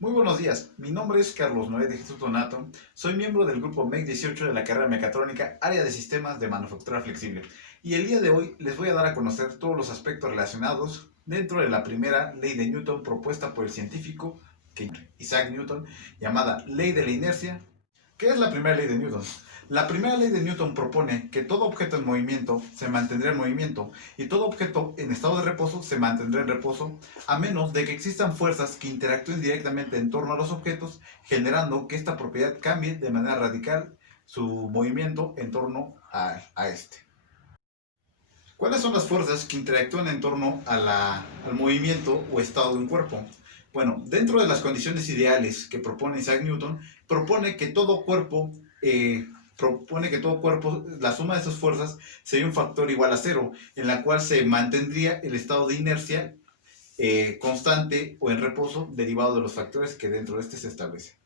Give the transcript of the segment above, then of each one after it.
Muy buenos días, mi nombre es Carlos Noé de Jesús Donato, soy miembro del grupo MEC 18 de la carrera Mecatrónica, área de sistemas de manufactura flexible. Y el día de hoy les voy a dar a conocer todos los aspectos relacionados dentro de la primera ley de Newton propuesta por el científico Isaac Newton, llamada ley de la inercia. ¿Qué es la primera ley de Newton? La primera ley de Newton propone que todo objeto en movimiento se mantendrá en movimiento y todo objeto en estado de reposo se mantendrá en reposo, a menos de que existan fuerzas que interactúen directamente en torno a los objetos, generando que esta propiedad cambie de manera radical su movimiento en torno a este. ¿Cuáles son las fuerzas que interactúan en torno al movimiento o estado de un cuerpo? Bueno, dentro de las condiciones ideales que propone Isaac Newton, propone que todo cuerpo, la suma de sus fuerzas sería un factor igual a cero, en la cual se mantendría el estado de inercia constante o en reposo derivado de los factores que dentro de este se establece.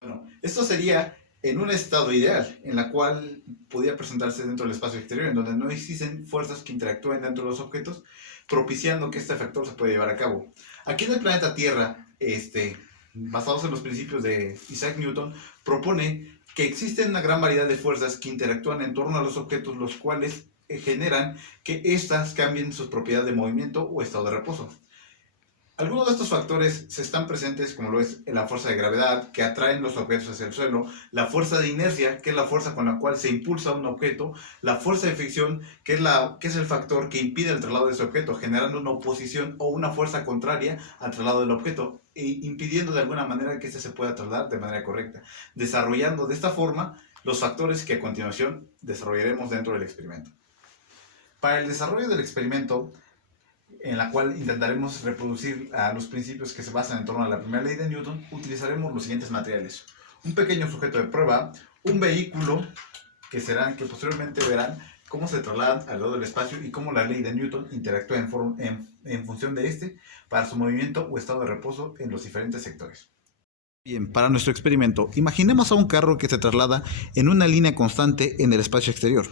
Bueno, esto sería en un estado ideal, en la cual podría presentarse dentro del espacio exterior, en donde no existen fuerzas que interactúen dentro de los objetos, propiciando que este factor se pueda llevar a cabo. Aquí en el planeta Tierra, basados en los principios de Isaac Newton, propone que existen una gran variedad de fuerzas que interactúan en torno a los objetos, los cuales generan que éstas cambien sus propiedades de movimiento o estado de reposo. Algunos de estos factores se están presentes, como lo es la fuerza de gravedad, que atraen los objetos hacia el suelo, la fuerza de inercia, que es la fuerza con la cual se impulsa un objeto, la fuerza de fricción, que es el factor que impide el traslado de ese objeto, generando una oposición o una fuerza contraria al traslado del objeto, e impidiendo de alguna manera que éste se pueda trasladar de manera correcta, desarrollando de esta forma los factores que a continuación desarrollaremos dentro del experimento. Para el desarrollo del experimento, en la cual intentaremos reproducir los principios que se basan en torno a la primera ley de Newton, utilizaremos los siguientes materiales: un pequeño sujeto de prueba, un vehículo que posteriormente verán cómo se trasladan alrededor del espacio y cómo la ley de Newton interactúa en función de este para su movimiento o estado de reposo en los diferentes sectores. Bien, para nuestro experimento, imaginemos a un carro que se traslada en una línea constante en el espacio exterior.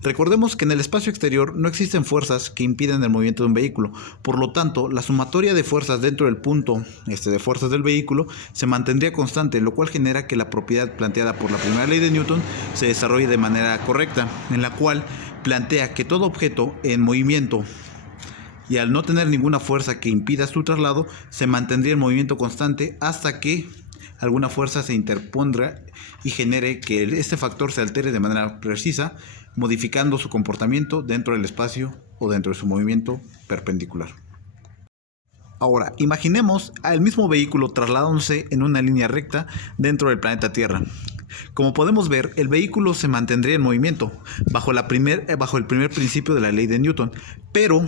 Recordemos que en el espacio exterior no existen fuerzas que impiden el movimiento de un vehículo, por lo tanto, la sumatoria de fuerzas dentro del punto de fuerzas del vehículo se mantendría constante, lo cual genera que la propiedad planteada por la primera ley de Newton se desarrolle de manera correcta, en la cual plantea que todo objeto en movimiento y al no tener ninguna fuerza que impida su traslado, se mantendría en movimiento constante hasta que alguna fuerza se interpondrá y genere que este factor se altere de manera precisa, modificando su comportamiento dentro del espacio o dentro de su movimiento perpendicular. Ahora, imaginemos al mismo vehículo trasladándose en una línea recta dentro del planeta Tierra. Como podemos ver, el vehículo se mantendría en movimiento bajo el primer principio de la ley de Newton, pero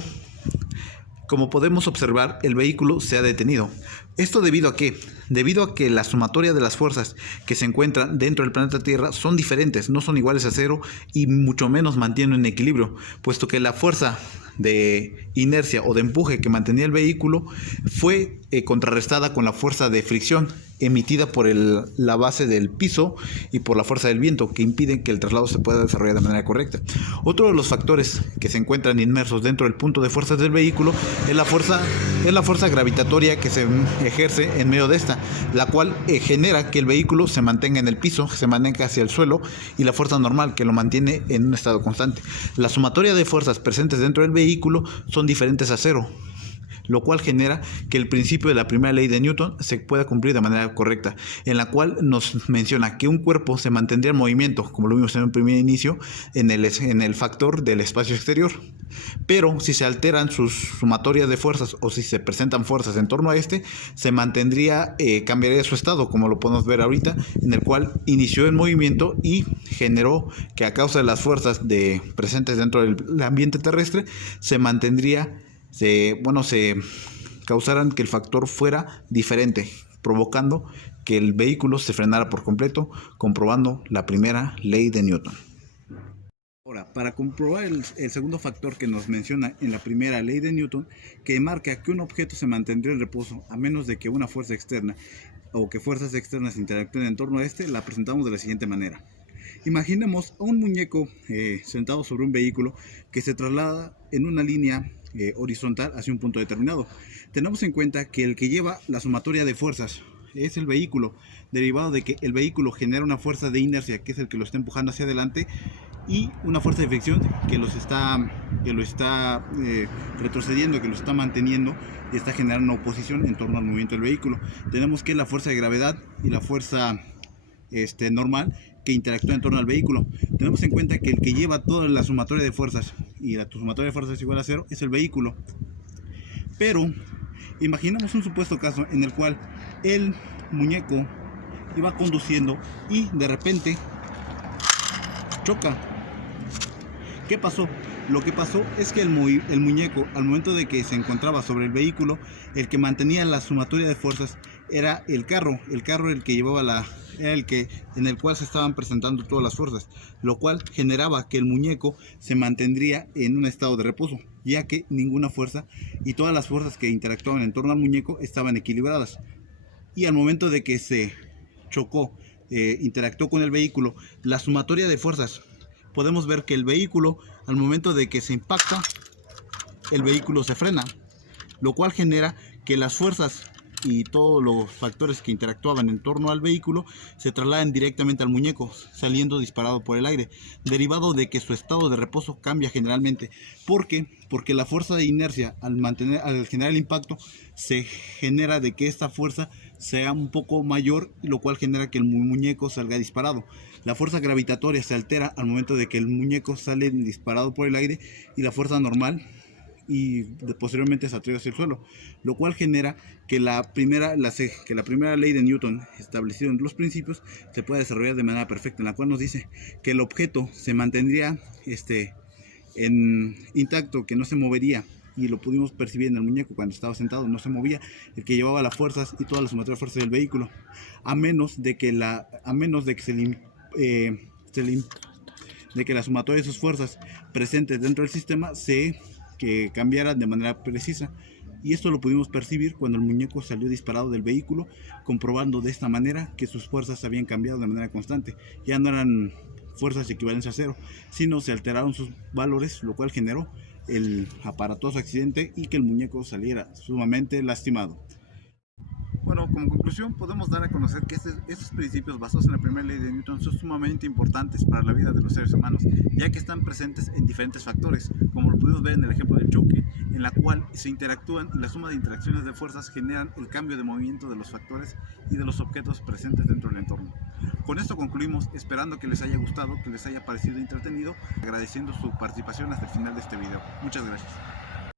como podemos observar, el vehículo se ha detenido. ¿Esto debido a qué? Debido a que la sumatoria de las fuerzas que se encuentran dentro del planeta Tierra son diferentes, no son iguales a cero y mucho menos mantienen un equilibrio, puesto que la fuerza de inercia o de empuje que mantenía el vehículo fue contrarrestada con la fuerza de fricción emitida por la base del piso y por la fuerza del viento, que impiden que el traslado se pueda desarrollar de manera correcta. Otro de los factores que se encuentran inmersos dentro del punto de fuerzas del vehículo es la fuerza gravitatoria que se ejerce en medio de esta, la cual genera que el vehículo se mantenga en el piso, se mantenga hacia el suelo, y la fuerza normal que lo mantiene en un estado constante. La sumatoria de fuerzas presentes dentro del vehículo son diferentes a cero, lo cual genera que el principio de la primera ley de Newton se pueda cumplir de manera correcta, en la cual nos menciona que un cuerpo se mantendría en movimiento, como lo vimos en un primer inicio, en el factor del espacio exterior. Pero si se alteran sus sumatorias de fuerzas o si se presentan fuerzas en torno a se mantendría, cambiaría su estado, como lo podemos ver ahorita, en el cual inició el movimiento y generó que a causa de las fuerzas presentes dentro del ambiente terrestre se mantendría, se causaran que el factor fuera diferente, provocando que el vehículo se frenara por completo, comprobando la primera ley de Newton. Ahora, para comprobar el segundo factor que nos menciona en la primera ley de Newton, que marca que un objeto se mantendría en reposo a menos de que una fuerza externa o que fuerzas externas interactúen en torno a la presentamos de la siguiente manera. Imaginemos a un muñeco sentado sobre un vehículo que se traslada en una línea horizontal hacia un punto determinado. Tenemos en cuenta que el que lleva la sumatoria de fuerzas es el vehículo, derivado de que el vehículo genera una fuerza de inercia, que es el que lo está empujando hacia adelante, y una fuerza de fricción que lo está retrocediendo, que lo está manteniendo y está generando oposición en torno al movimiento del vehículo. Tenemos que la fuerza de gravedad y la fuerza normal que interactúa en torno al vehículo. Tenemos en cuenta que el que lleva toda la sumatoria de fuerzas, y la sumatoria de fuerzas es igual a 0, es el vehículo. Pero imaginemos un supuesto caso en el cual el muñeco iba conduciendo y de repente choca. ¿Qué pasó? Lo que pasó es que el muñeco, al momento de que se encontraba sobre el vehículo, el que mantenía la sumatoria de fuerzas era el carro el que llevaba era el que en el cual se estaban presentando todas las fuerzas, lo cual generaba que el muñeco se mantendría en un estado de reposo, ya que ninguna fuerza y todas las fuerzas que interactuaban en torno al muñeco estaban equilibradas. Y al momento de que se chocó, interactuó con el vehículo, la sumatoria de fuerzas, podemos ver que el vehículo, al momento de que se impacta, el vehículo se frena, lo cual genera que las fuerzas y todos los factores que interactuaban en torno al vehículo se trasladen directamente al muñeco, saliendo disparado por el aire, derivado de que su estado de reposo cambia generalmente. ¿Por qué? Porque la fuerza de inercia, al generar el impacto, se genera de que esta fuerza sea un poco mayor, lo cual genera que el muñeco salga disparado. La fuerza gravitatoria se altera al momento de que el muñeco sale disparado por el aire, y la fuerza normal posteriormente se atrae hacia el suelo, lo cual genera que la primera ley de Newton, establecida en los principios, se pueda desarrollar de manera perfecta, en la cual nos dice que el objeto se mantendría intacto, que no se movería, y lo pudimos percibir en el muñeco cuando estaba sentado, no se movía, el que llevaba las fuerzas y toda la sumatoria de fuerzas del vehículo, a menos de que la sumatoria de sus fuerzas presentes dentro del sistema que cambiara de manera precisa. Y esto lo pudimos percibir cuando el muñeco salió disparado del vehículo, comprobando de esta manera que sus fuerzas habían cambiado de manera constante. Ya no eran fuerzas equivalentes a 0, sino se alteraron sus valores, lo cual generó el aparatoso accidente y que el muñeco saliera sumamente lastimado. Bueno, como conclusión podemos dar a conocer que estos principios basados en la primera ley de Newton son sumamente importantes para la vida de los seres humanos, ya que están presentes en diferentes factores, como lo pudimos ver en el ejemplo del choque, en la cual se interactúan y la suma de interacciones de fuerzas generan el cambio de movimiento de los factores y de los objetos presentes dentro del entorno. Con esto concluimos, esperando que les haya gustado, que les haya parecido entretenido, agradeciendo su participación hasta el final de este video. Muchas gracias.